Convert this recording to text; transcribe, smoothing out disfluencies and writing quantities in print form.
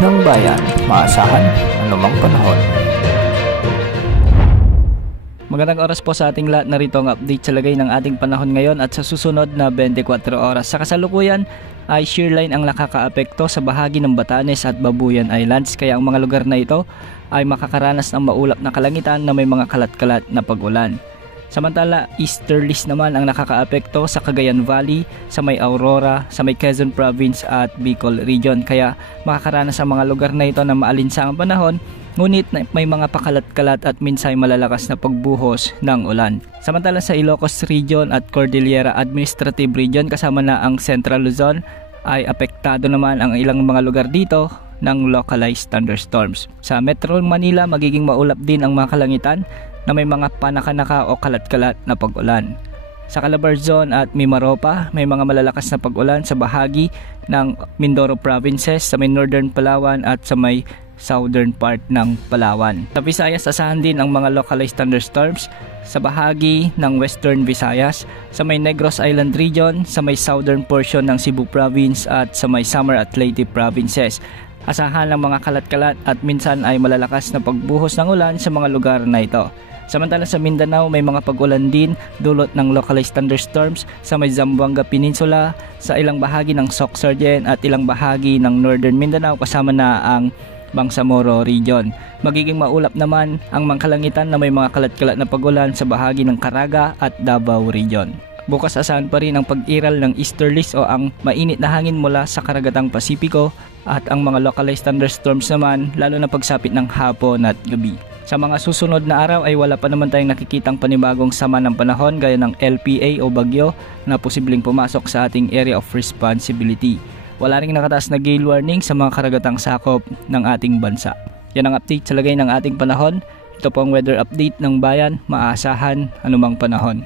ng bayan, maasahan anumang panahon. Magandang oras po sa ating lahat. Narito ang update sa lagay ng ating panahon ngayon at sa susunod na 24 oras. Sa kasalukuyan ay shearline ang nakakaapekto sa bahagi ng Batanes at Babuyan Islands, kaya ang mga lugar na ito ay makakaranas ng maulap na kalangitan na may mga kalat-kalat na pag-ulan. Samantala, easterlies naman ang nakakaapekto sa Cagayan Valley, sa may Aurora, sa may Quezon Province at Bicol Region, kaya makakaranas ang mga lugar na ito ng maalinsangang panahon. Ngunit may mga pakalat-kalat at minsay malalakas na pagbuhos ng ulan. Samantala sa Ilocos Region at Cordillera Administrative Region kasama na ang Central Luzon ay apektado naman ang ilang mga lugar dito ng localized thunderstorms. Sa Metro Manila magiging maulap din ang mga kalangitan na may mga panaka-naka o kalat-kalat na pag-ulan. Sa Calabarzon at Mimaropa may mga malalakas na pag-ulan sa bahagi ng Mindoro Provinces, sa may Northern Palawan at sa may southern part ng Palawan. Sa Visayas, asahan din ang mga localized thunderstorms sa bahagi ng Western Visayas, sa may Negros Island Region, sa may southern portion ng Cebu Province at sa may Samar at Leyte Provinces. Asahan ang mga kalat-kalat at minsan ay malalakas na pagbuhos ng ulan sa mga lugar na ito. Samantala sa Mindanao may mga pag-ulan din dulot ng localized thunderstorms sa may Zamboanga Peninsula, sa ilang bahagi ng Sorsogon at ilang bahagi ng Northern Mindanao kasama na ang Bangsamoro Region. Magiging maulap naman ang mga kalangitan na may mga kalat-kalat na pag-ulan sa bahagi ng Caraga at Davao Region. Bukas asahan pa rin ang pag-iral ng easterlies o ang mainit na hangin mula sa karagatang Pasipiko at ang mga localized thunderstorms naman lalo na pagsapit ng hapon at gabi. Sa mga susunod na araw ay wala pa naman tayong nakikitang panibagong sama ng panahon gaya ng LPA o bagyo na posibleng pumasok sa ating area of responsibility. Wala ring nakataas na gale warning sa mga karagatang sakop ng ating bansa. Yan ang update sa lagay ng ating panahon. Ito po ang weather update ng bayan, maasahan anumang panahon.